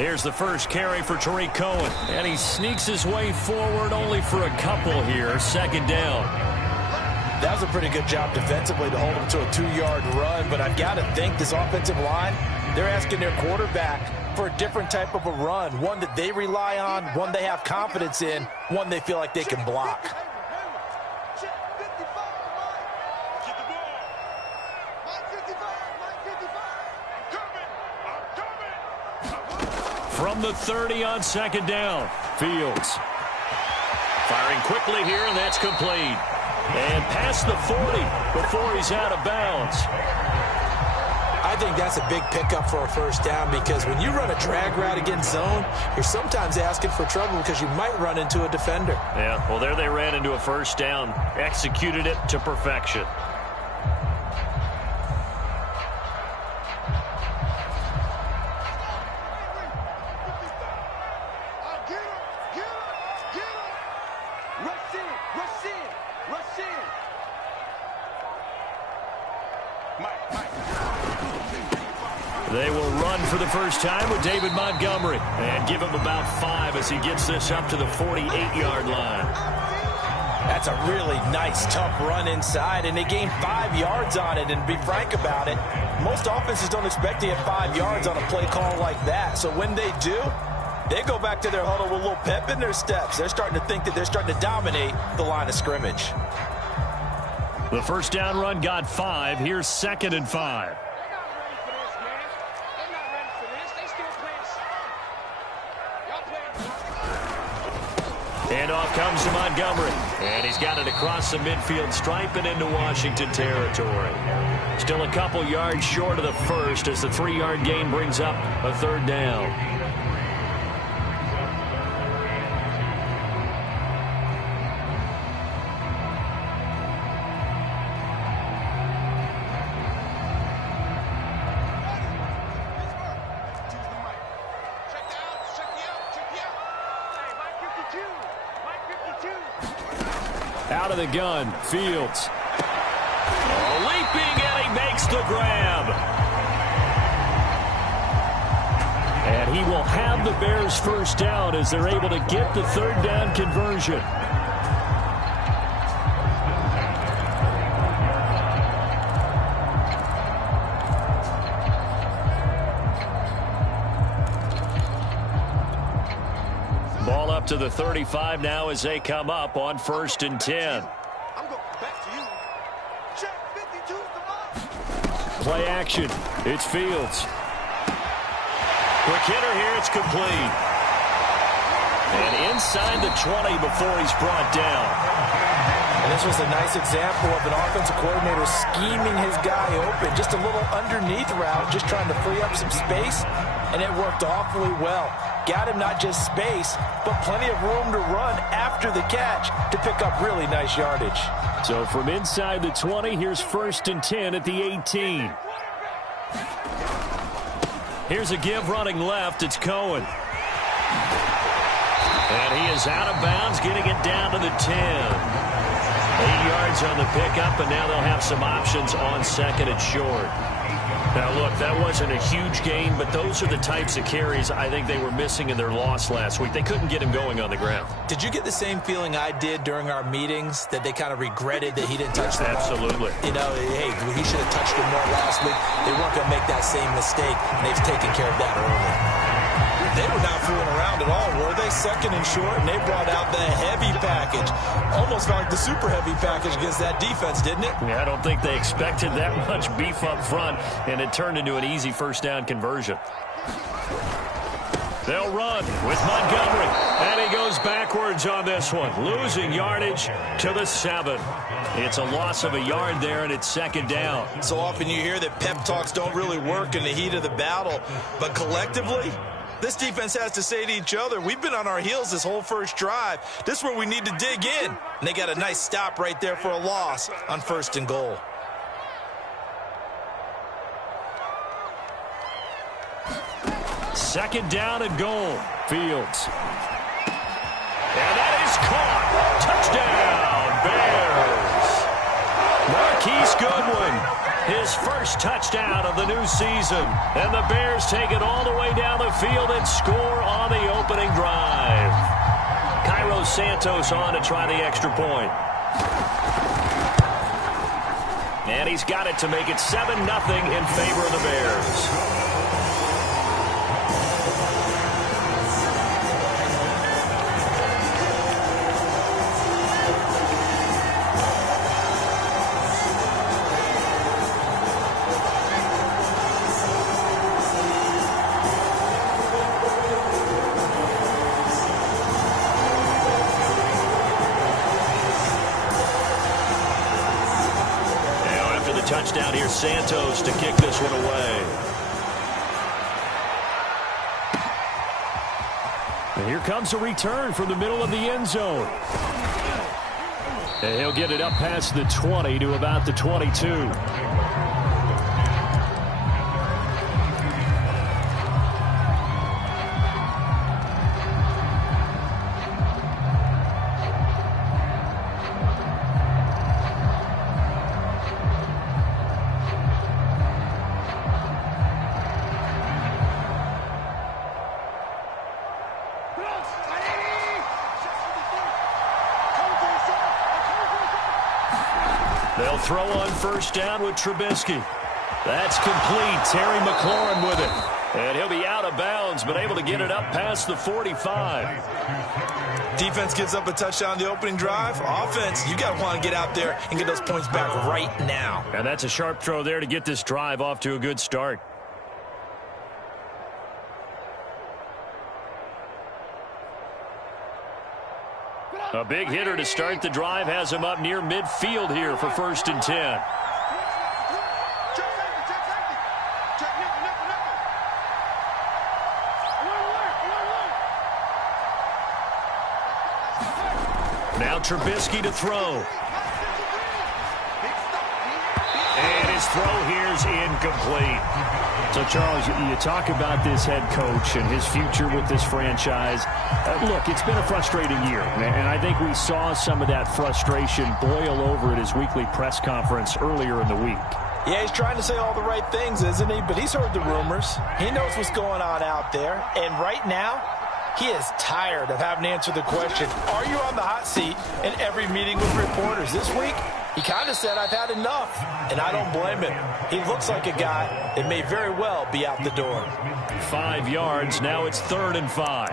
Here's the first carry for Tariq Cohen. And he sneaks his way forward only for a couple here. Second down. That was a pretty good job defensively to hold him to a 2-yard run. But I've got to think this offensive line, they're asking their quarterback for a different type of a run. One that they rely on, one they have confidence in, one they feel like they can block. From the 30 on second down, Fields. Firing quickly here, and that's complete. And past the 40 before he's out of bounds. I think that's a big pickup for a first down because when you run a drag route against zone, you're sometimes asking for trouble because you might run into a defender. Yeah, well, there they ran into a first down. Executed it to perfection. They will run for the first time with David Montgomery and give him about 5 as he gets this up to the 48-yard line. That's a really nice, tough run inside, and they gained 5 yards on it. And to be frank about it, most offenses don't expect to get 5 yards on a play call like that. So when they do, they go back to their huddle with a little pep in their steps. They're starting to think that they're starting to dominate the line of scrimmage. The first down run got 5. Here's 2nd and 5. And off comes to Montgomery. And he's got it across the midfield stripe and into Washington territory. Still a couple yards short of the first as the 3-yard gain brings up a third down. Out of the gun, Fields. Leaping, and he makes the grab. And he will have the Bears first down as they're able to get the third down conversion. Ball up to the 35 now as they come up on 1st and 10. Play action. It's Fields. Quick hitter here. It's complete. And inside the 20 before he's brought down. And this was a nice example of an offensive coordinator scheming his guy open. Just a little underneath route, just trying to free up some space. And it worked awfully well. Got him not just space, but plenty of room to run after the catch to pick up really nice yardage. So from inside the 20, here's 1st and 10 at the 18. Here's a give running left. It's Cohen. And he is out of bounds, getting it down to the 10. 8 yards on the pickup, and now they'll have some options on 2nd and short. Now, look, that wasn't a huge gain, but those are the types of carries I think they were missing in their loss last week. They couldn't get him going on the ground. Did you get the same feeling I did during our meetings, that they kind of regretted that he didn't touch the ball? Absolutely. You know, hey, he should have touched him more last week. They weren't going to make that same mistake, and they've taken care of that early. They were not fooling around at all, were they? 2nd and short, and they brought out the heavy package. Almost felt like the super heavy package against that defense, didn't it? Yeah, I don't think they expected that much beef up front, and it turned into an easy first down conversion. They'll run with Montgomery, and he goes backwards on this one, losing yardage to the 7. It's a loss of a yard there, and it's 2nd down. So often you hear that pep talks don't really work in the heat of the battle, but collectively, this defense has to say to each other, we've been on our heels this whole first drive. This is where we need to dig in. And they got a nice stop right there for a loss on 1st and goal. Second down and goal. Fields. And that is caught. Touchdown, Bears. Marquise Goodwin. His first touchdown of the new season. And the Bears take it all the way down the field and score on the opening drive. Cairo Santos on to try the extra point. And he's got it to make it 7-0 in favor of the Bears. Touchdown here, Santos to kick this one away. And here comes a return from the middle of the end zone. And he'll get it up past the 20 to about the 22. They'll throw on first down with Trubisky. That's complete. Terry McLaurin with it. And he'll be out of bounds, but able to get it up past the 45. Defense gives up a touchdown the opening drive. Offense, you got to want to get out there and get those points back right now. And that's a sharp throw there to get this drive off to a good start. A big hitter to start the drive has him up near midfield here for 1st and 10. Now Trubisky to throw. And his throw here's incomplete. So, Charles, you talk about this head coach and his future with this franchise. Look, it's been a frustrating year, and I think we saw some of that frustration boil over at his weekly press conference earlier in the week. Yeah, he's trying to say all the right things, isn't he? But he's heard the rumors. He knows what's going on out there. And right now, he is tired of having to answer the question, are you on the hot seat in every meeting with reporters? This week, he kind of said, I've had enough, and I don't blame him. He looks like a guy that may very well be out the door. 5 yards. Now it's 3rd and 5.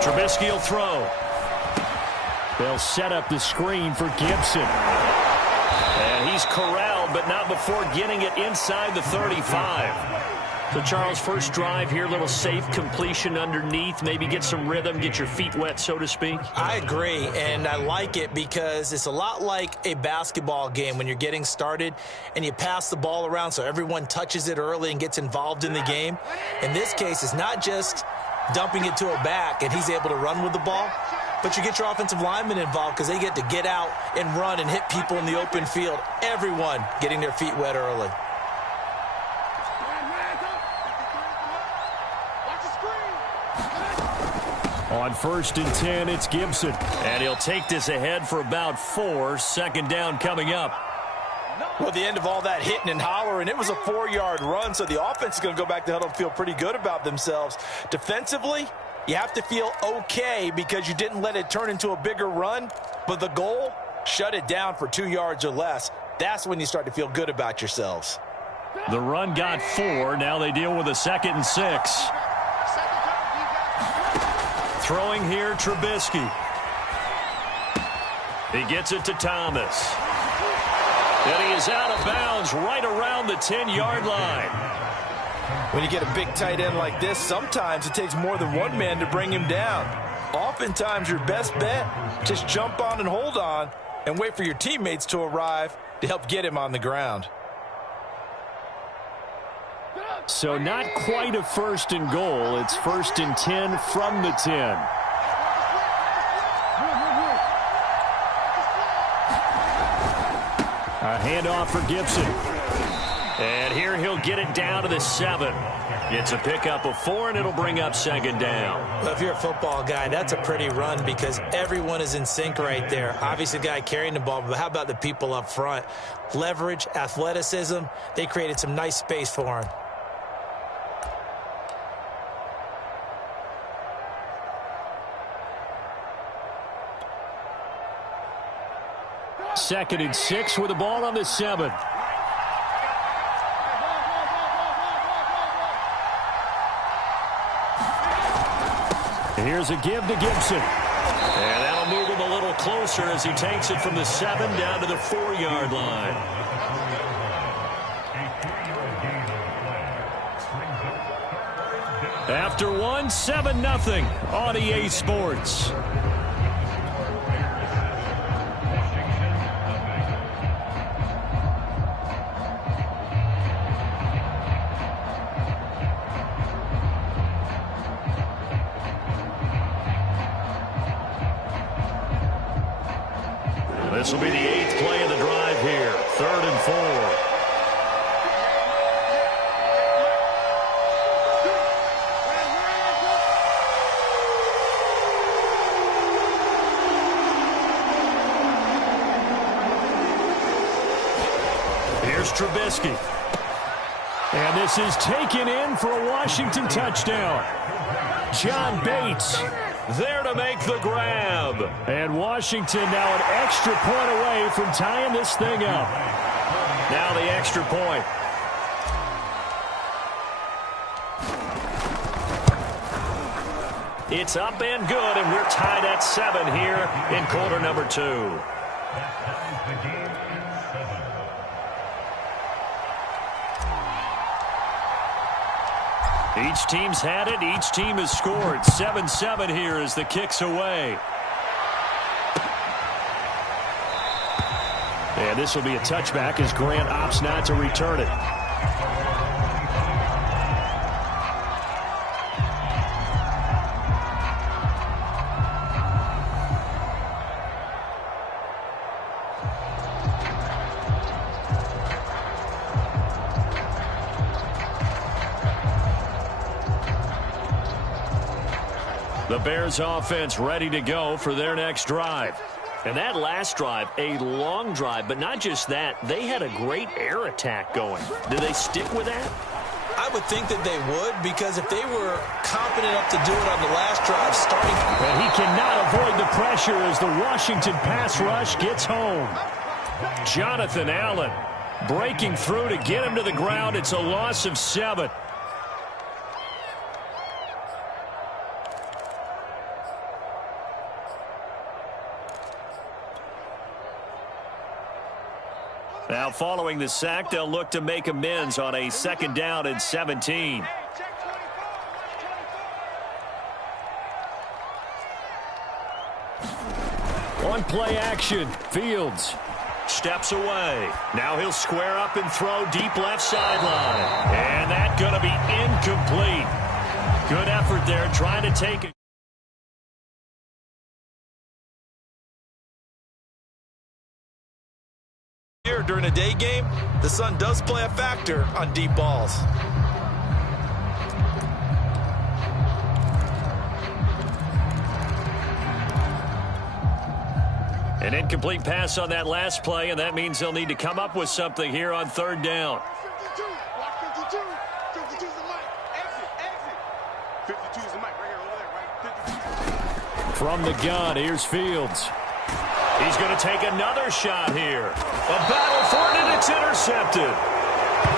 Trubisky will throw. They'll set up the screen for Gibson. And he's corralled, but not before getting it inside the 35. So, Charles, first drive here, little safe completion underneath. Maybe get some rhythm, get your feet wet, so to speak. I agree, and I like it because it's a lot like a basketball game when you're getting started and you pass the ball around so everyone touches it early and gets involved in the game. In this case, it's not just dumping it to a back and he's able to run with the ball, but you get your offensive linemen involved because they get to get out and run and hit people in the open field. Everyone getting their feet wet early. On 1st and 10, it's Gibson. And he'll take this ahead for about 4. 2nd down coming up. Well, the end of all that hitting and hollering, it was a 4-yard run, so the offense is going to go back to huddle and feel pretty good about themselves. Defensively, you have to feel okay because you didn't let it turn into a bigger run, but the goal, shut it down for 2 yards or less. That's when you start to feel good about yourselves. The run got 4. Now they deal with a 2nd and 6. Throwing here, Trubisky. He gets it to Thomas. And he is out of bounds right around the 10-yard line. When you get a big tight end like this, sometimes it takes more than one man to bring him down. Oftentimes, your best bet, just jump on and hold on and wait for your teammates to arrive to help get him on the ground. So not quite a 1st and goal. It's 1st and 10 from the 10. A handoff for Gibson. And here he'll get it down to the 7. It's a pickup of 4, and it'll bring up second down. Well, if you're a football guy, that's a pretty run because everyone is in sync right there. Obviously, the guy carrying the ball, but how about the people up front? Leverage, athleticism, they created some nice space for him. Second and 6 with the ball on the 7. Here's a give to Gibson. And that'll move him a little closer as he takes it from the 7 down to the 4-yard line. After 1, 7-0 on EA Sports. This will be the 8th play of the drive here. 3rd and 4. Here's Trubisky. And this is taken in for a Washington touchdown. John Bates there to make the grab. And Washington now an extra point away from tying this thing up. Now the extra point. It's up and good, and we're tied at 7 here in quarter number 2. Each team's had it. Each team has scored. 7-7 here as the kick's away. And this will be a touchback as Grant opts not to return it. The Bears offense ready to go for their next drive. And that last drive, a long drive, but not just that. They had a great air attack going. Do they stick with that? I would think that they would, because if they were confident enough to do it on the last drive, starting... And he cannot avoid the pressure as the Washington pass rush gets home. Jonathan Allen breaking through to get him to the ground. It's a loss of 7. Now, following the sack, they'll look to make amends on a 2nd down and 17. On play action, Fields steps away. Now he'll square up and throw deep left sideline. And that's going to be incomplete. Good effort there trying to take it. During a day game, the sun does play a factor on deep balls. An incomplete pass on that last play, and that means they'll need to come up with something here on 3rd down. 52. Watch 52. 52's the mic. Exit. 52's the mic right here over there, right? 52. from the gun. Here's Fields. He's going to take another shot here. A battle for it, and it's intercepted.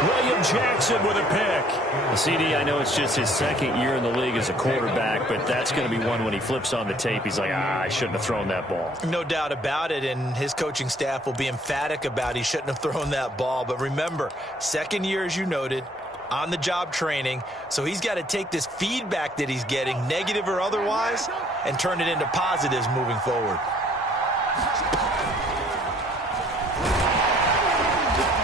William Jackson with a pick. CD, I know it's just his 2nd year in the league as a quarterback, but that's going to be one when he flips on the tape. He's like, I shouldn't have thrown that ball. No doubt about it, and his coaching staff will be emphatic about he shouldn't have thrown that ball. But remember, 2nd year, as you noted, on-the-job training, so he's got to take this feedback that he's getting, negative or otherwise, and turn it into positives moving forward.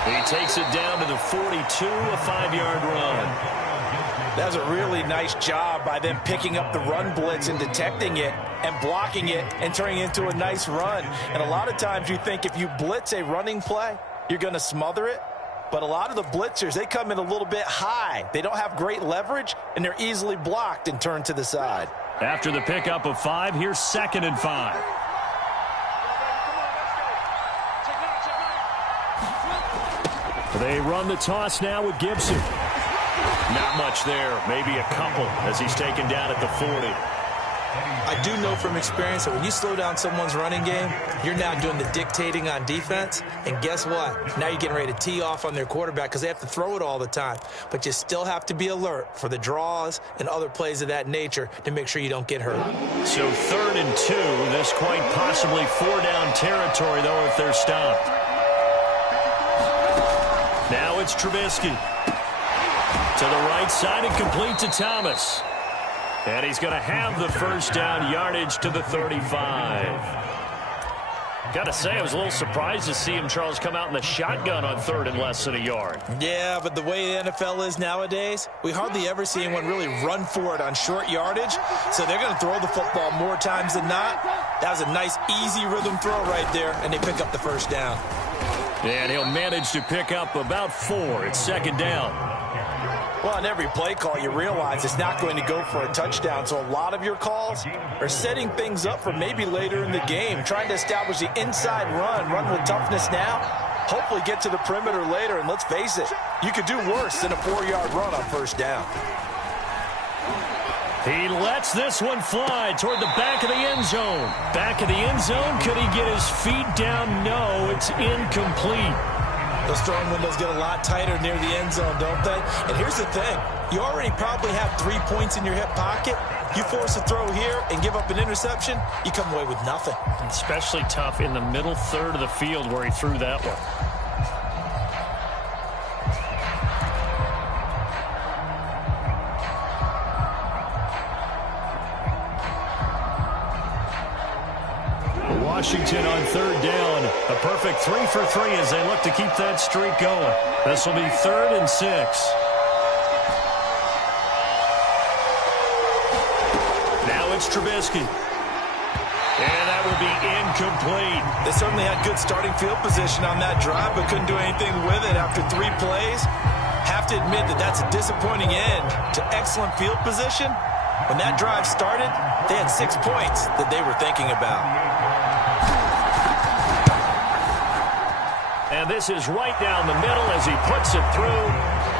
He takes it down to the 42, a 5-yard run. That was a really nice job by them picking up the run blitz and detecting it and blocking it and turning it into a nice run. And a lot of times you think if you blitz a running play, you're going to smother it. But a lot of the blitzers, they come in a little bit high. They don't have great leverage, and they're easily blocked and turned to the side. After the pickup of 5, here's 2nd and 5. They run the toss now with Gibson. Not much there, maybe a couple as he's taken down at the 40. I do know from experience that when you slow down someone's running game, you're now doing the dictating on defense. And guess what? Now you're getting ready to tee off on their quarterback because they have to throw it all the time. But you still have to be alert for the draws and other plays of that nature to make sure you don't get hurt. So 3rd and 2, this quite possibly 4-down territory, though, if they're stopped. Now it's Trubisky. To the right side and complete to Thomas. And he's going to have the 1st down yardage to the 35. Got to say, I was a little surprised to see him, Charles, come out in the shotgun on 3rd and less than a yard. Yeah, but the way the NFL is nowadays, we hardly ever see anyone really run for it on short yardage. So they're going to throw the football more times than not. That was a nice, easy rhythm throw right there, and they pick up the 1st down. And he'll manage to pick up about 4. It's 2nd down. Well, on every play call, you realize it's not going to go for a touchdown. So a lot of your calls are setting things up for maybe later in the game, trying to establish the inside run with toughness now, hopefully get to the perimeter later. And let's face it, you could do worse than a 4-yard run on 1st down. He lets this one fly toward the back of the end zone. Back of the end zone, could he get his feet down? No, it's incomplete. Those throwing windows get a lot tighter near the end zone, don't they? And here's the thing. You already probably have 3 points in your hip pocket. You force a throw here and give up an interception, you come away with nothing. Especially tough in the middle 3rd of the field where he threw that one. Washington on 3rd down. A perfect 3 for 3 as they look to keep that streak going. This will be 3rd and 6. Now it's Trubisky. And that will be incomplete. They certainly had good starting field position on that drive, but couldn't do anything with it after 3 plays. Have to admit that that's a disappointing end to excellent field position. When that drive started, they had 6 points that they were thinking about. And this is right down the middle as he puts it through.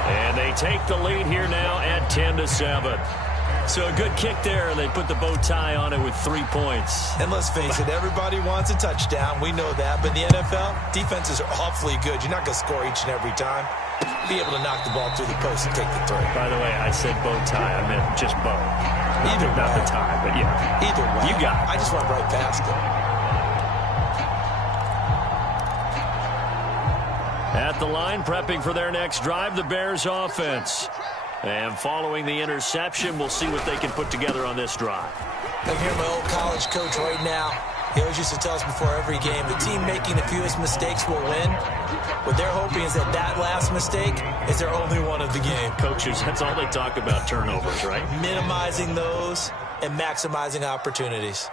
And they take the lead here now at 10-7. So a good kick there, and they put the bow tie on it with 3 points. And let's face it, everybody wants a touchdown. We know that. But in the NFL, defenses are awfully good. You're not going to score each and every time. Be able to knock the ball through the post and take the throw. By the way, I said bow tie. I meant just bow. Either way. Not the tie, but yeah. Either way. You got it. I just went right past it. At the line, prepping for their next drive, the Bears offense. And following the interception, we'll see what they can put together on this drive. I'm here, my old college coach right now. He always used to tell us before every game, the team making the fewest mistakes will win. What they're hoping is that that last mistake is their only one of the game. Coaches, that's all they talk about, turnovers, right? Minimizing those and maximizing opportunities.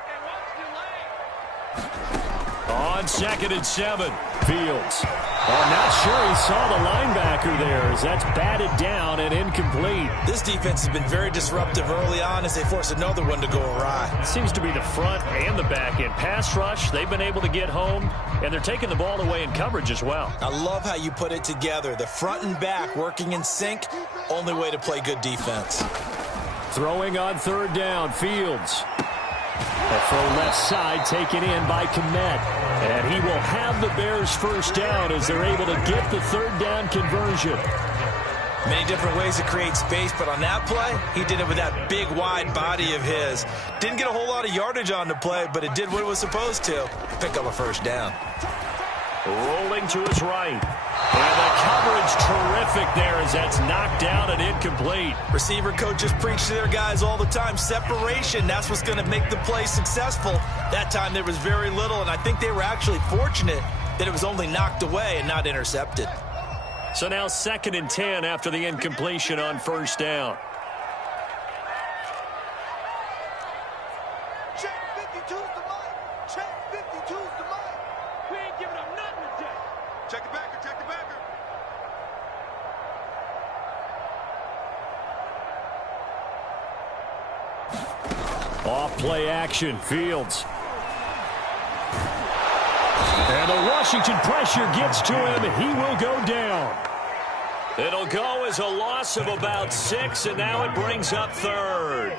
On 2nd and 7, Fields. I'm not sure he saw the linebacker there as that's batted down and incomplete. This defense has been very disruptive early on as they force another one to go awry. Seems to be the front and the back end. Pass rush, they've been able to get home, and they're taking the ball away in coverage as well. I love how you put it together. The front and back working in sync, only way to play good defense. Throwing on 3rd down, Fields. A throw left side taken in by Kmet. And he will have the Bears 1st down as they're able to get the 3rd down conversion. Many different ways to create space, but on that play, he did it with that big, wide body of his. Didn't get a whole lot of yardage on the play, but it did what it was supposed to. Pick up a 1st down. Rolling to his right. And the coverage terrific there as that's knocked down and incomplete. Receiver coaches preach to their guys all the time. Separation, that's what's going to make the play successful. That time there was very little, and I think they were actually fortunate that it was only knocked away and not intercepted. So now 2nd and 10 after the incompletion on 1st down. Check the backer, check the backer. Off play action, Fields. And the Washington pressure gets to him. He will go down. It'll go as a loss of about 6, and now it brings up third.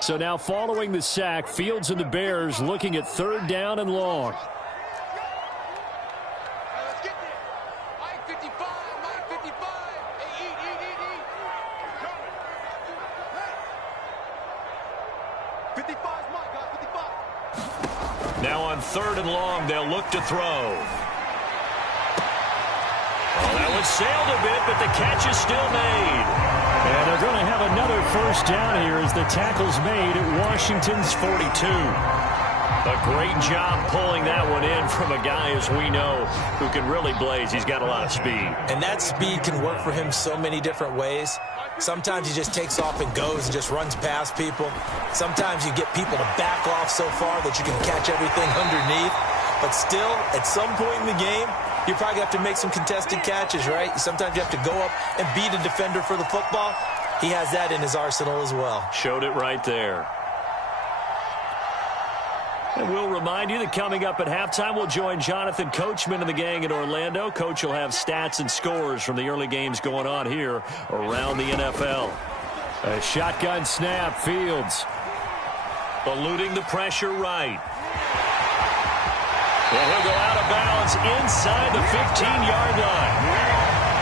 So now following the sack, Fields and the Bears looking at 3rd down and long. Let's get there. Mike 55, Mike 55. Hey, eat. Coming. 55's Mike, guys, 55. Now on 3rd and long, they'll look to throw. Well, that one sailed a bit, but the catch is still made. And they're going to have another 1st down here as the tackle's made at Washington's 42. A great job pulling that one in from a guy, as we know, who can really blaze. He's got a lot of speed. And that speed can work for him so many different ways. Sometimes he just takes off and goes and just runs past people. Sometimes you get people to back off so far that you can catch everything underneath. But still, at some point in the game, you probably have to make some contested catches, right? Sometimes you have to go up and beat a defender for the football. He has that in his arsenal as well. Showed it right there. And we'll remind you that coming up at halftime, we'll join Jonathan Coachman and the gang in Orlando. Coach will have stats and scores from the early games going on here around the NFL. A shotgun snap, Fields. Eluding the pressure right. Well, he'll go out of bounds inside the 15-yard line.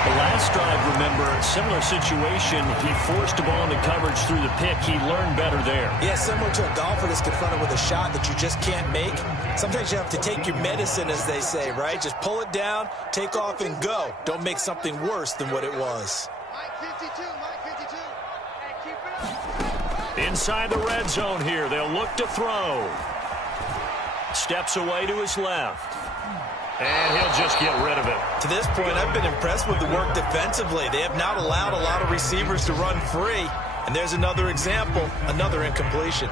The last drive, remember, similar situation. He forced a ball into coverage through the pick. He learned better there. Yeah, similar to a golfer that's confronted with a shot that you just can't make. Sometimes you have to take your medicine, as they say, right? Just pull it down, take off, and go. Don't make something worse than what it was. Mike 52, Mike 52. Hey, keep it up. Inside the red zone here. They'll look to throw. Steps away to his left. And he'll just get rid of it. To this point, I've been impressed with the work defensively. They have not allowed a lot of receivers to run free. And there's another example, another incompletion.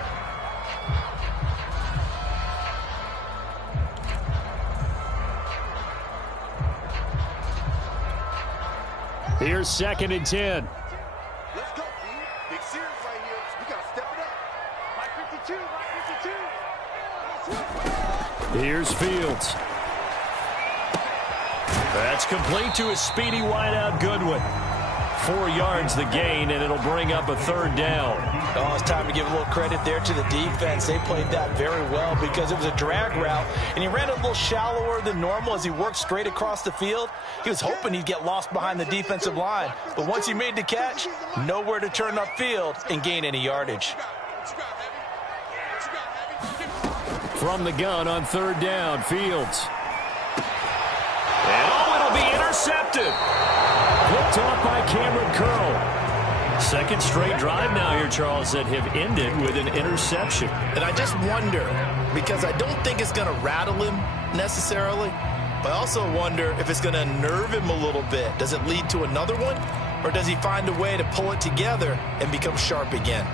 Here's 2nd and 10. Let's go, team. Big series right here. We got to step it up. Mike 52, Mike 52. Here's Fields. That's complete to his speedy wideout Goodwin. 4 yards the gain, and it'll bring up a 3rd down. Oh, it's time to give a little credit there to the defense. They played that very well because it was a drag route, and he ran a little shallower than normal as he worked straight across the field. He was hoping he'd get lost behind the defensive line, but once he made the catch, nowhere to turn upfield and gain any yardage. From the gun on 3rd down, Fields. And it'll be intercepted. Picked off by Cameron Curl. 2nd straight drive now here, Charles, that have ended with an interception. And I just wonder, because I don't think it's going to rattle him necessarily, but I also wonder if it's going to nerve him a little bit. Does it lead to another one, or does he find a way to pull it together and become sharp again?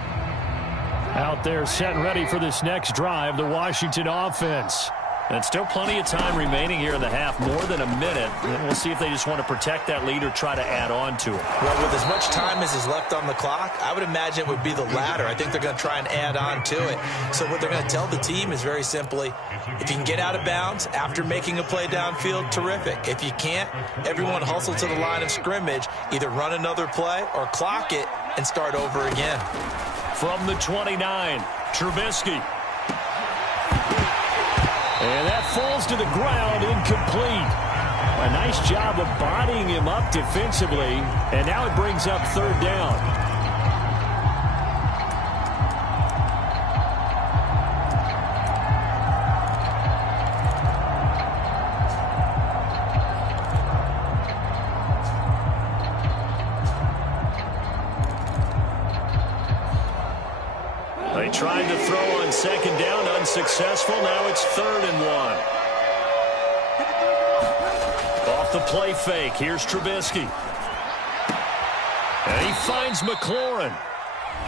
Out there set and ready for this next drive, the Washington offense. And still plenty of time remaining here in the half, more than a minute. And we'll see if they just want to protect that lead or try to add on to it. Well, with as much time as is left on the clock, I would imagine it would be the latter. I think they're going to try and add on to it. So what they're going to tell the team is very simply, if you can get out of bounds after making a play downfield, terrific. If you can't, everyone hustle to the line of scrimmage, either run another play or clock it and start over again. From the 29, Trubisky. And that falls to the ground, incomplete. A nice job of bodying him up defensively, and now it brings up 3rd down. They tried to throw on 2nd down, unsuccessful. Now it's 3rd and 1. Off the play fake, here's Trubisky. And he finds McLaurin.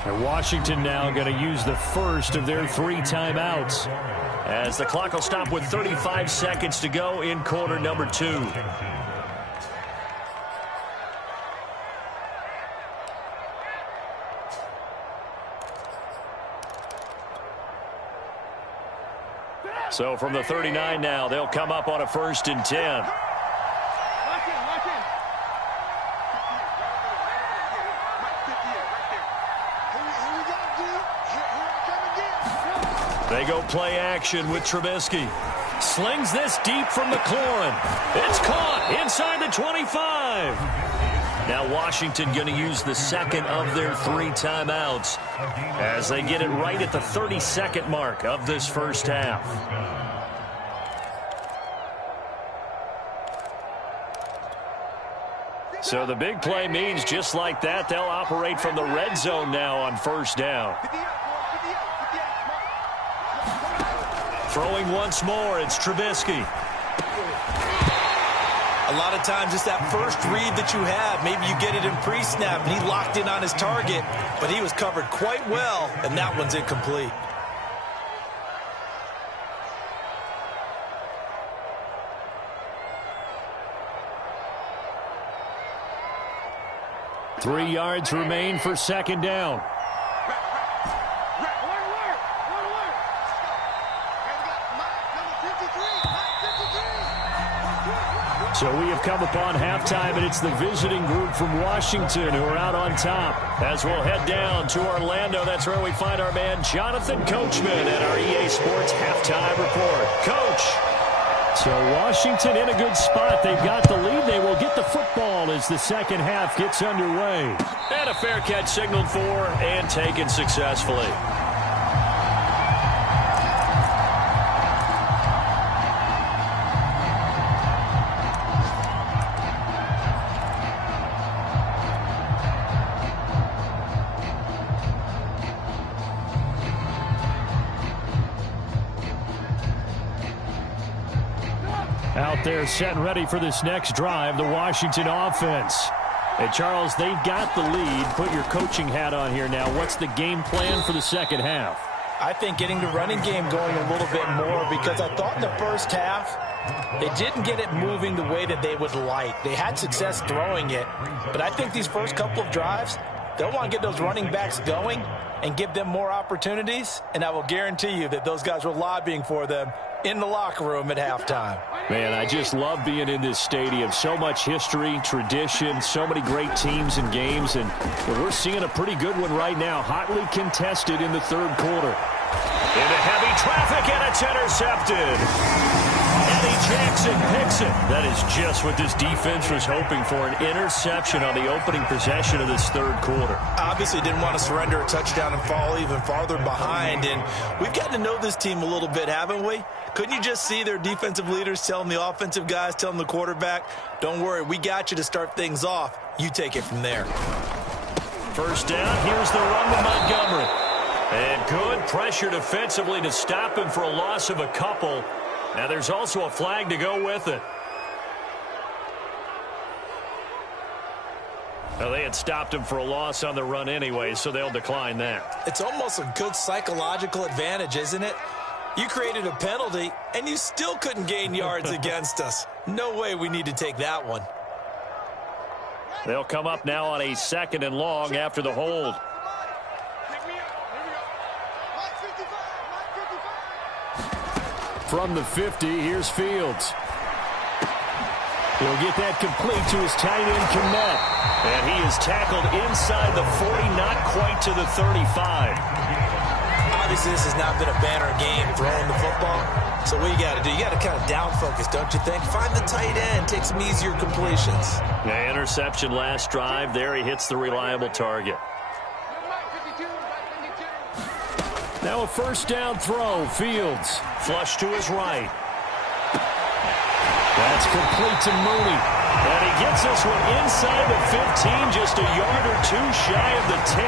And Washington now going to use the first of their 3 timeouts. as the clock will stop with 35 seconds to go in quarter number 2. So from the 39 now, they'll come up on a 1st and 10. They go play action with Trubisky. Slings this deep from McLaurin. It's caught inside the 25. Now Washington going to use the second of their 3 timeouts as they get it right at the 32nd mark of this first half. So the big play means just like that, they'll operate from the red zone now on 1st down. Throwing once more, it's Trubisky. A lot of times it's that first read that you have. Maybe you get it in pre-snap, and he locked in on his target, but he was covered quite well, and that one's incomplete. Three yards remain for 2nd down. So we have come upon halftime, and it's the visiting group from Washington who are out on top. As we'll head down to Orlando, that's where we find our man Jonathan Coachman at our EA Sports Halftime Report. Coach. So Washington in a good spot. They've got the lead. They will get the football as the second half gets underway. And a fair catch signaled for and taken successfully. Out there set and ready for this next drive, the Washington offense. And Charles, they've got the lead. Put your coaching hat on here now. What's the game plan for the second half? I think getting the running game going a little bit more, because I thought in the first half they didn't get it moving the way that they would like. They had success throwing it, but I think these first couple of drives, they'll want to get those running backs going and give them more opportunities, and I will guarantee you that those guys were lobbying for them in the locker room at halftime. Man, I just love being in this stadium. So much history, tradition, so many great teams and games, and we're seeing a pretty good one right now, hotly contested in the 3rd quarter. Into heavy traffic, and it's intercepted. Eddie Jackson picks it. That is just what this defense was hoping for, an interception on the opening possession of this 3rd quarter. Obviously didn't want to surrender a touchdown and fall even farther behind, and we've gotten to know this team a little bit, haven't we? Couldn't you just see their defensive leaders telling the offensive guys, telling the quarterback, don't worry, we got you to start things off. You take it from there. 1st down, here's the run to Montgomery. And good pressure defensively to stop him for a loss of a couple. Now there's also a flag to go with it. Now they had stopped him for a loss on the run anyway, so they'll decline that. It's almost a good psychological advantage, isn't it? You created a penalty, and you still couldn't gain yards against us. No way we need to take that one. They'll come up now on a 2nd and long after the hold. From the 50, here's Fields. He'll get that complete to his tight end, Kmet. And he is tackled inside the 40, not quite to the 35. Obviously, this has not been a banner game throwing the football. So what you got to do, you got to kind of down focus, don't you think? Find the tight end, take some easier completions. Yeah, interception last drive. There he hits the reliable target. Now a 1st down throw, Fields. Flush to his right. That's complete to Mooney. And he gets this one inside the 15, just a yard or two shy of the 10.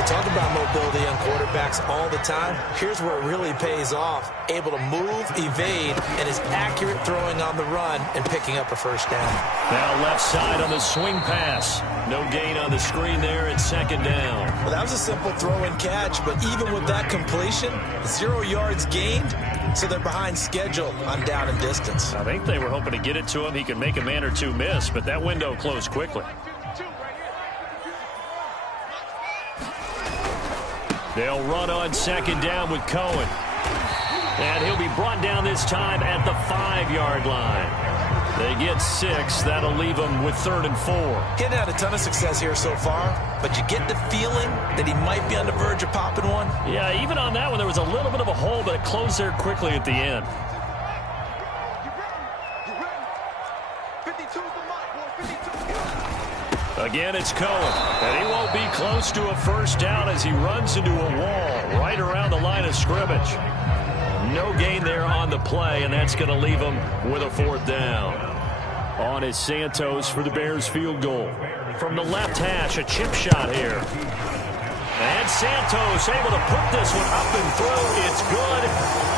The talk about mobility on quarterbacks all the time. Here's where it really pays off. Able to move, evade, and is accurate throwing on the run and picking up a first down. Now left side on the swing pass. No gain on the screen there at second down. Well, that was a simple throw and catch, but even with that completion, 0 yards gained, so they're behind schedule on down and distance. I think they were hoping to get it to him. He could make a man or two miss, but that window closed quickly. They'll run on second down with Cohen. And he'll be brought down this time at the 5-yard line. They get 6. That'll leave them with 3rd and 4. Getting had a ton of success here so far, but you get the feeling that he might be on the verge of popping one. Yeah, even on that one, there was a little bit of a hole, but it closed there quickly at the end. Again, it's Cohen, and he won't be close to a first down as he runs into a wall right around the line of scrimmage. No gain there on the play, and that's going to leave him with a 4th down. On is Santos for the Bears field goal. From the left hash, a chip shot here. And Santos able to put this one up and through. It's good,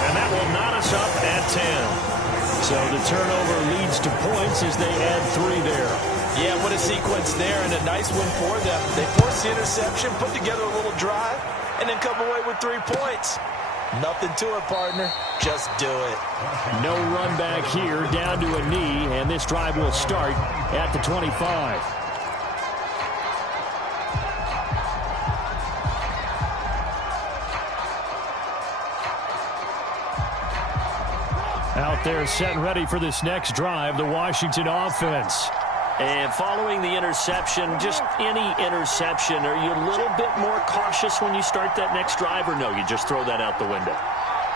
and that will knot us up at 10. So the turnover leads to points as they add 3 there. Yeah, what a sequence there, and a nice win for them. They forced the interception, put together a little drive, and then come away with 3 points. Nothing to it, partner. Just do it. No run back here, down to a knee, and this drive will start at the 25. Out there set and ready for this next drive, the Washington offense. And following the interception, just any interception, are you a little bit more cautious when you start that next drive, or no, you just throw that out the window?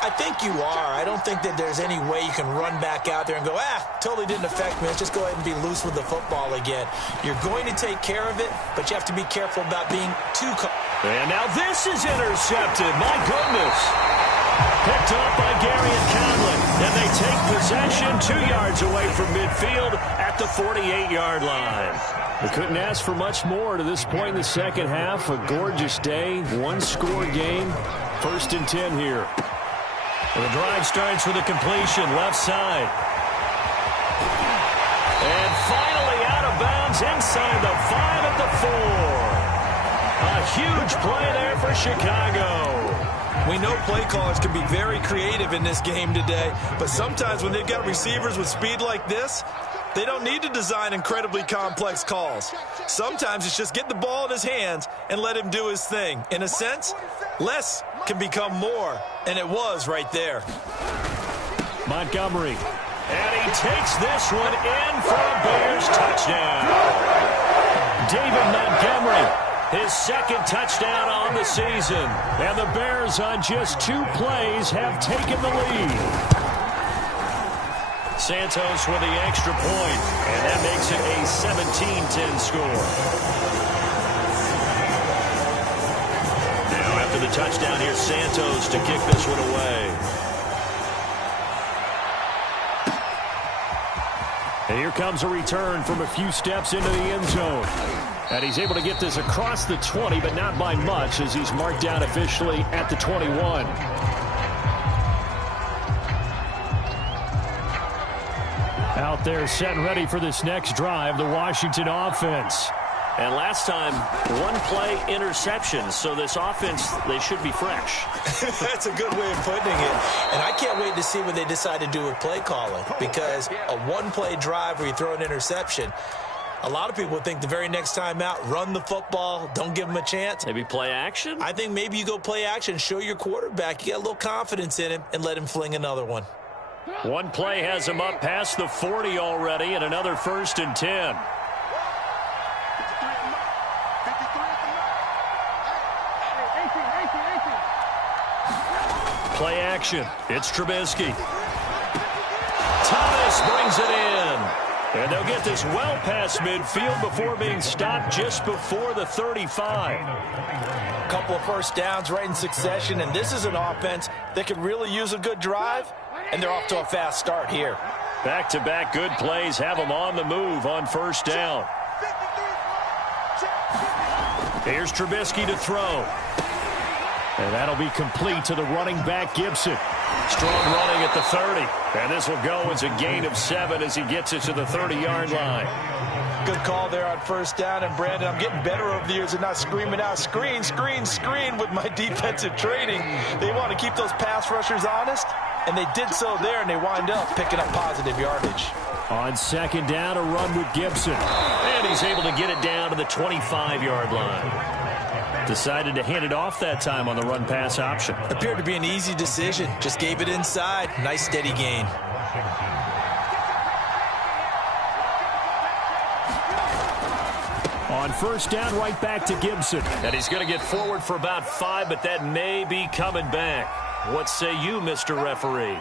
I think you are. I don't think that there's any way you can run back out there and go, totally didn't affect me. Let's just go ahead and be loose with the football again. You're going to take care of it, but you have to be careful about being too And now this is intercepted. My goodness. Picked up by Gary and Conlon. And they take possession 2 yards away from midfield at the 48-yard line. We couldn't ask for much more to this point in the second half. A gorgeous day, 1-score game. 1st and 10 here. The drive starts with a completion left side. And finally out of bounds inside the 5 at the 4. A huge play there for Chicago. We know play callers can be very creative in this game today, but sometimes when they've got receivers with speed like this, they don't need to design incredibly complex calls. Sometimes it's just get the ball in his hands and let him do his thing. In a sense, less can become more, and it was right there. Montgomery. And he takes this one in for a Bears touchdown. David Montgomery, his 2nd touchdown on the season. And the Bears on just 2 plays have taken the lead. Santos with the extra point, and that makes it a 17-10 score. Now after the touchdown, here's Santos to kick this one away. And here comes a return from a few steps into the end zone. And he's able to get this across the 20, but not by much, as he's marked down officially at the 21. Out there set and ready for this next drive, the Washington offense. And last time, 1-play interception, so this offense, they should be fresh. That's a good way of putting it. And I can't wait to see what they decide to do with play calling, because a 1-play drive where you throw an interception, a lot of people think the very next time out, run the football, don't give them a chance. Maybe play action? I think maybe you go play action, show your quarterback you got a little confidence in him, and let him fling another one. 1 play has him up past the 40 already, and another 1st and 10. Play action. It's Trubisky. Thomas brings it in. And they'll get this well past midfield before being stopped just before the 35. A couple of first downs right in succession, and this is an offense that could really use a good drive, and they're off to a fast start here. Back-to-back good plays have them on the move on 1st down. Here's Trubisky to throw. And that'll be complete to the running back, Gibson. Strong running at the 30. And this will go as a gain of 7 as he gets it to the 30-yard line. Good call there on first down. And, Brandon, I'm getting better over the years and not screaming out, screen, screen, screen with my defensive training. They want to keep those pass rushers honest, and they did so there, and they wind up picking up positive yardage. On second down, a run with Gibson. And he's able to get it down to the 25-yard line. Decided to hand it off that time on the run-pass option. Appeared to be an easy decision. Just gave it inside. Nice steady gain. On first down, right back to Gibson. And he's going to get forward for about 5, but that may be coming back. What say you, Mr. Referee?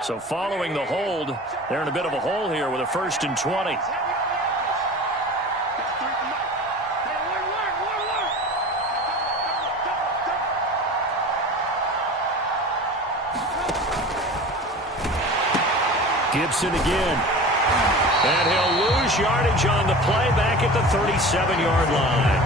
So following the hold, they're in a bit of a hole here with a 1st and 20. Gibson again. And he'll lose yardage on the play back at the 37-yard line.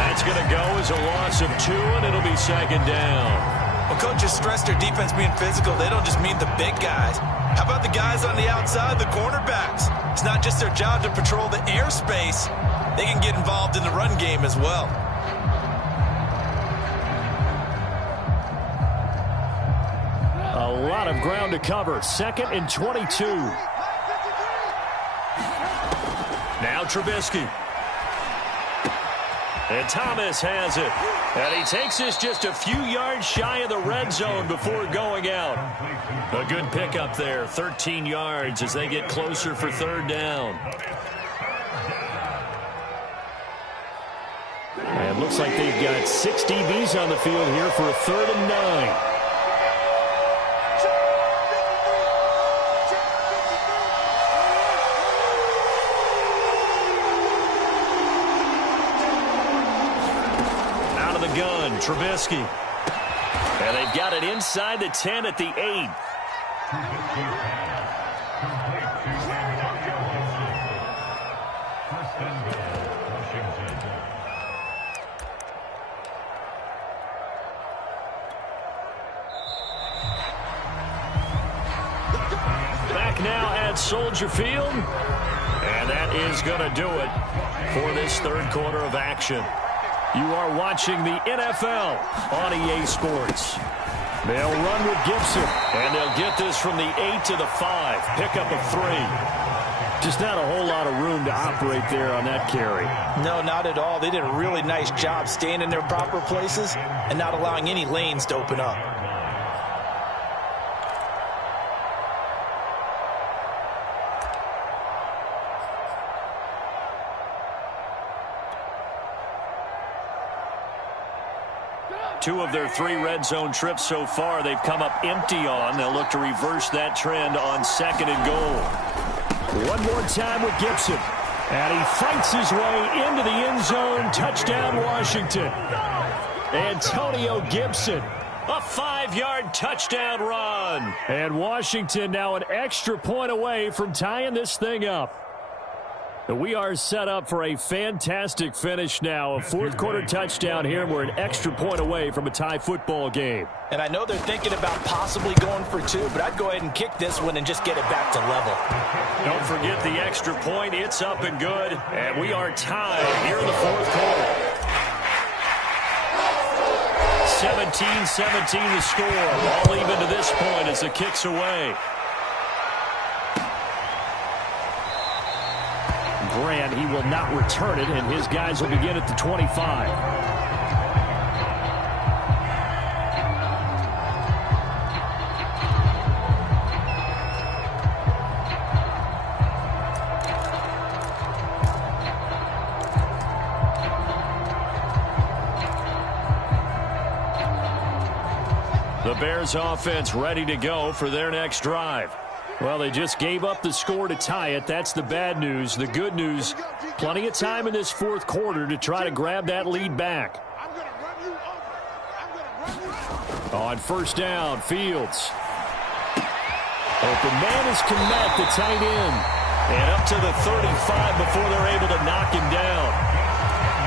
That's going to go as a loss of 2, and it'll be 2nd down. Well, coaches stress their defense being physical. They don't just mean the big guys. How about the guys on the outside, the cornerbacks? It's not just their job to patrol the airspace. They can get involved in the run game as well. A lot of ground to cover. 2nd and 22. Now Trubisky. And Thomas has it. And he takes this just a few yards shy of the red zone before going out. A good pickup there. 13 yards as they get closer for 3rd down. And looks like they've got 6 DBs on the field here for a 3rd and 9. Trubisky. And they've got it inside the 10 at the 8. Back now at Soldier Field. And that is going to do it for this 3rd quarter of action. You are watching the NFL on EA Sports. They'll run with Gibson. And they'll get this from the 8 to the 5. Pickup of 3. Just not a whole lot of room to operate there on that carry. No, not at all. They did a really nice job staying in their proper places and not allowing any lanes to open up. Two of their 3 red zone trips so far, they've come up empty on. They'll look to reverse that trend on 2nd and goal. One more time with Gibson. And he fights his way into the end zone. Touchdown, Washington. Antonio Gibson. A 5-yard touchdown run. And Washington now an extra point away from tying this thing up. We are set up for a fantastic finish now. A 4th quarter touchdown here. We're an extra point away from a tie football game. And I know they're thinking about possibly going for 2, but I'd go ahead and kick this one and just get it back to level. Don't forget the extra point. It's up and good. And we are tied here in the 4th quarter. 17-17 the score. All even to this point as the kick's away. Grant, he will not return it, and his guys will begin at the 25. The Bears offense ready to go for their next drive. Well, they just gave up the score to tie it. That's the bad news. The good news, plenty of time in this fourth quarter to try to grab that lead back. On first down, Fields. Open man is Kmet, the tight end. And up to the 35 before they're able to knock him down.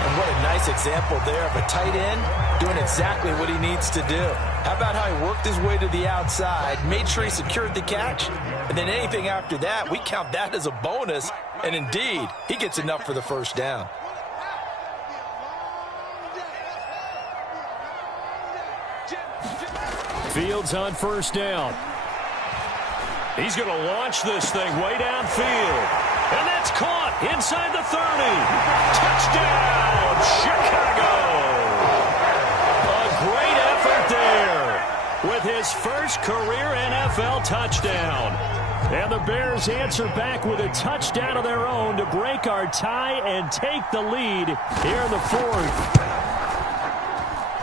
And what a nice example there of a tight end doing exactly what he needs to do. How about how he worked his way to the outside, made sure he secured the catch, and then anything after that, we count that as a bonus. And indeed, he gets enough for the first down. Fields on first down. He's going to launch this thing way downfield. And that's caught inside the 30. Touchdown, Chicago. A great effort there with his first career NFL touchdown. And the Bears answer back with a touchdown of their own to break our tie and take the lead here in the fourth.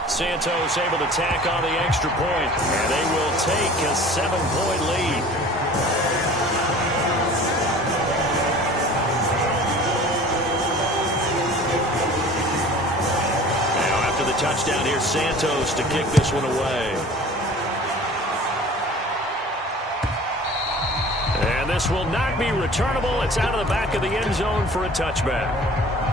Santos able to tack on the extra point, and they will take a 7-point lead. Now after the touchdown, here's Santos to kick this one away. And this will not be returnable. It's out of the back of the end zone for a touchback.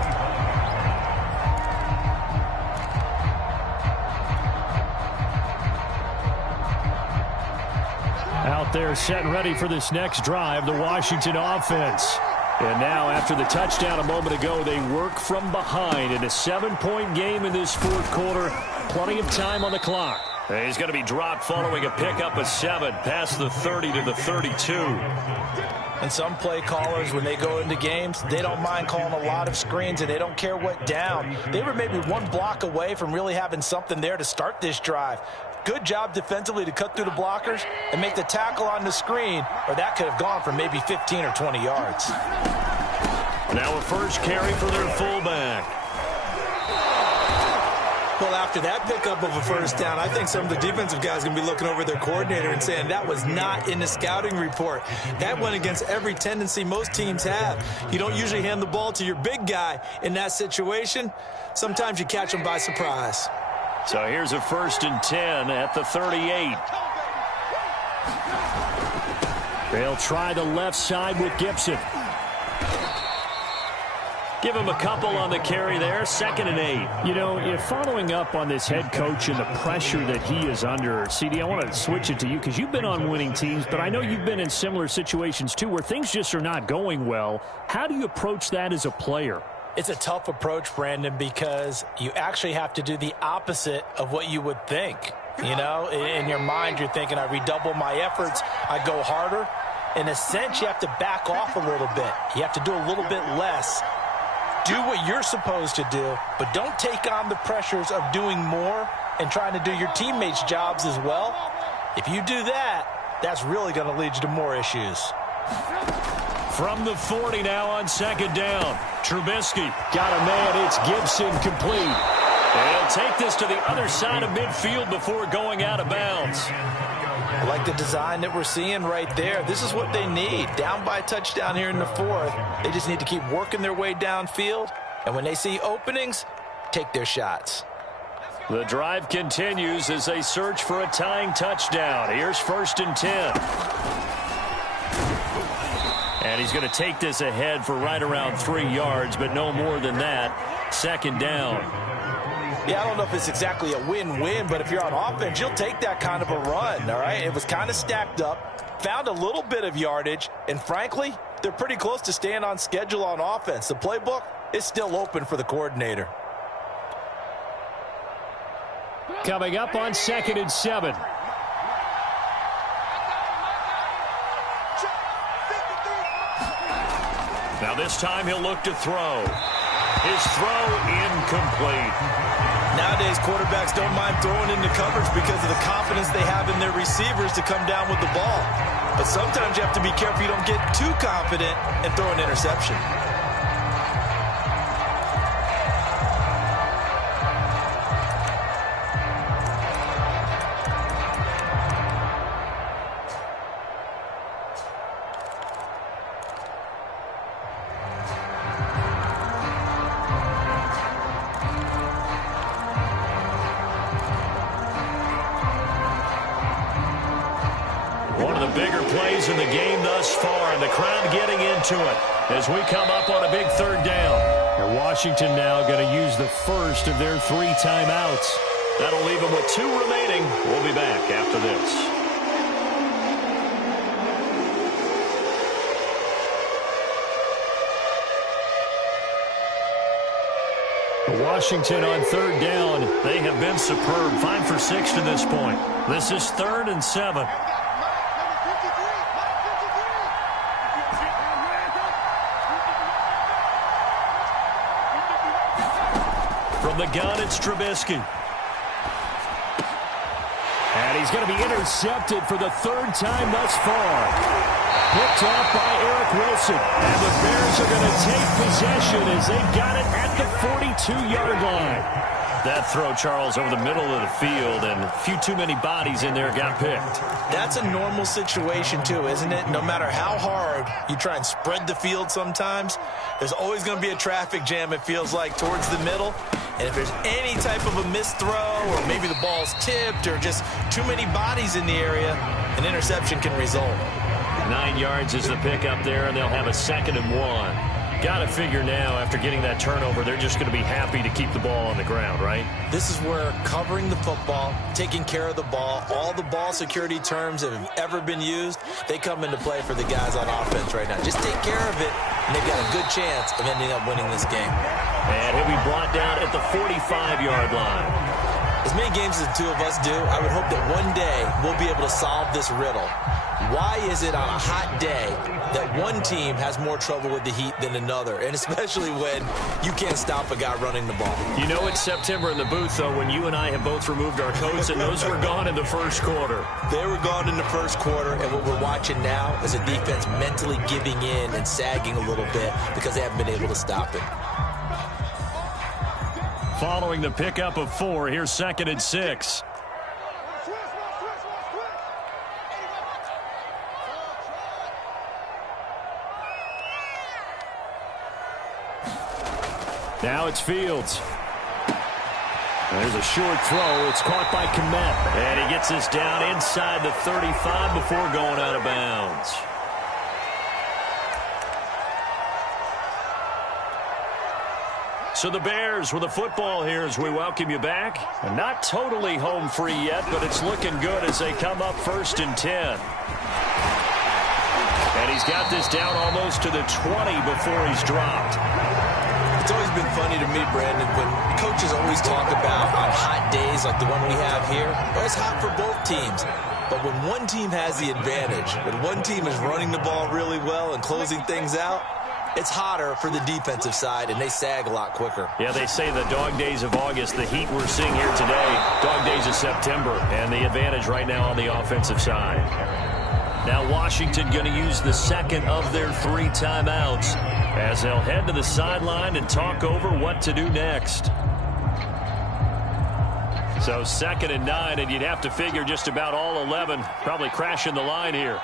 Out there set and ready for this next drive, the Washington offense. And now after the touchdown a moment ago, they work from behind in a 7-point game in this fourth quarter. Plenty of time on the clock. He's going to be dropped following a pickup of 7 past the 30 to the 32. And some play callers, when they go into games, they don't mind calling a lot of screens, and they don't care what down. They were maybe one block away from really having something there to start this drive. Good job defensively to cut through the blockers and make the tackle on the screen, or that could have gone for maybe 15 or 20 yards. Now a first carry for their fullback. Well, after that pickup of a first down, I think some of the defensive guys are going to be looking over their coordinator and saying that was not in the scouting report. That went against every tendency most teams have. You don't usually hand the ball to your big guy in that situation. Sometimes you catch them by surprise. So here's a 1st and 10 at the 38. They'll try the left side with Gibson. Give him a couple on the carry there. 2nd and 8. You know, if following up on this head coach and the pressure that he is under, CD, I want to switch it to you because you've been on winning teams, but I know you've been in similar situations too where things just are not going well. How do you approach that as a player? It's a tough approach, Brandon, because you actually have to do the opposite of what you would think. You know, in your mind, you're thinking, I redouble my efforts, I go harder. In a sense, you have to back off a little bit. You have to do a little bit less. Do what you're supposed to do, but don't take on the pressures of doing more and trying to do your teammates' jobs as well. If you do that, that's really going to lead you to more issues. From the 40 now on 2nd down. Trubisky got a man. It's Gibson complete. And he'll take this to the other side of midfield before going out of bounds. I like the design that we're seeing right there. This is what they need. Down by a touchdown here in the fourth. They just need to keep working their way downfield. And when they see openings, take their shots. The drive continues as they search for a tying touchdown. Here's 1st and 10. And he's going to take this ahead for right around 3 yards, but no more than that. 2nd down. Yeah, I don't know if it's exactly a win-win, but if you're on offense, you'll take that kind of a run, all right? It was kind of stacked up, found a little bit of yardage, and frankly, they're pretty close to staying on schedule on offense. The playbook is still open for the coordinator. Coming up on 2nd and 7. Now this time he'll look to throw. His throw incomplete. Nowadays, quarterbacks don't mind throwing into coverage because of the confidence they have in their receivers to come down with the ball. But sometimes you have to be careful you don't get too confident and throw an interception. bigger plays in the game thus far, and the crowd getting into it as we come up on a big third down. And Washington now going to use the first of their 3 timeouts. That'll leave them with 2 remaining. We'll be back after this. Washington on third down. They have been superb. 5 for 6 to this point. This is 3rd and 7. From the gun, it's Trubisky. And he's going to be intercepted for the 3rd time thus far. Picked off by Eric Wilson. And the Bears are going to take possession as they got it at the 42-yard line. That throw, Charles, over the middle of the field, and a few too many bodies in there got picked. That's a normal situation, too, isn't it? No matter how hard you try and spread the field sometimes, there's always going to be a traffic jam, it feels like, towards the middle. And if there's any type of a missed throw, or maybe the ball's tipped, or just too many bodies in the area, an interception can result. 9 yards is the pickup there, and they'll have a 2nd and 1. Got to figure now, after getting that turnover, they're just going to be happy to keep the ball on the ground, right? This is where covering the football, taking care of the ball, all the ball security terms that have ever been used, they come into play for the guys on offense right now. Just take care of it, and they've got a good chance of ending up winning this game. And he'll be brought down at the 45-yard line. As many games as the two of us do, I would hope that one day we'll be able to solve this riddle. Why is it on a hot day that one team has more trouble with the heat than another, and especially when you can't stop a guy running the ball? You know it's September in the booth, though, when you and I have both removed our coats, and those were gone in the first quarter. They were gone in the first quarter, and what we're watching now is a defense mentally giving in and sagging a little bit because they haven't been able to stop it. Following the pickup of 4, here's 2nd and 6. Now it's Fields. There's a short throw. It's caught by Kmet. And he gets this down inside the 35 before going out of bounds. So the Bears with the football here as we welcome you back. And not totally home free yet, but it's looking good as they come up 1st and 10. And he's got this down almost to the 20 before he's dropped. It's always been funny to me, Brandon, when coaches always talk about on hot days like the one we have here, well, it's hot for both teams. But when one team has the advantage, when one team is running the ball really well and closing things out, it's hotter for the defensive side, and they sag a lot quicker. Yeah, they say the dog days of August, the heat we're seeing here today, dog days of September, and the advantage right now on the offensive side. Now Washington going to use the 2nd of their 3 timeouts as they'll head to the sideline and talk over what to do next. So 2nd and 9, and you'd have to figure just about all 11 probably crashing the line here.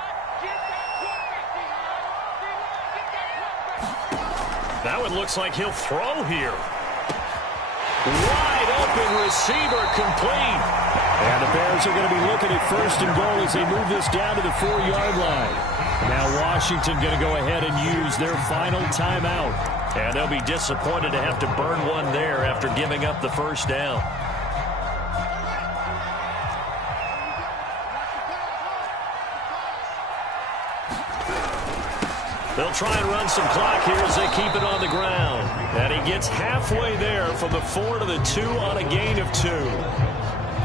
That one looks like he'll throw here. Wide open receiver complete. And the Bears are going to be looking at 1st and goal as they move this down to the 4-yard line. Now Washington going to go ahead and use their final timeout. And they'll be disappointed to have to burn one there after giving up the 1st down. They'll try and run some clock here as they keep it on the ground. And he gets halfway there from the 4 to the 2 on a gain of 2.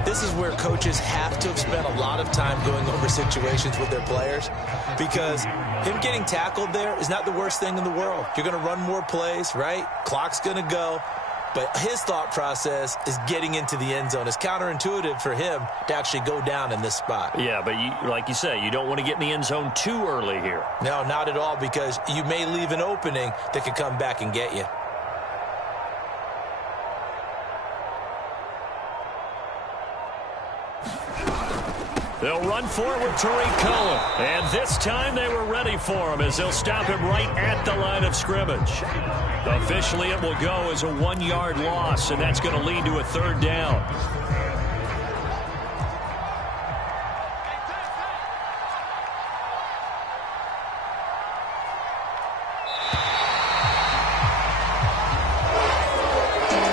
This is where coaches have to have spent a lot of time going over situations with their players, because him getting tackled there is not the worst thing in the world. You're going to run more plays, right? Clock's going to go. But his thought process is getting into the end zone. It's counterintuitive for him to actually go down in this spot. Yeah, but like you say, you don't want to get in the end zone too early here. No, not at all, because you may leave an opening that could come back and get you. They'll run for it with Tariq Cohen. And this time they were ready for him as they'll stop him right at the line of scrimmage. Officially, it will go as a 1-yard loss, and that's going to lead to a 3rd down.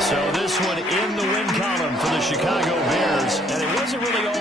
So this one in the win column for the Chicago Bears, and it wasn't really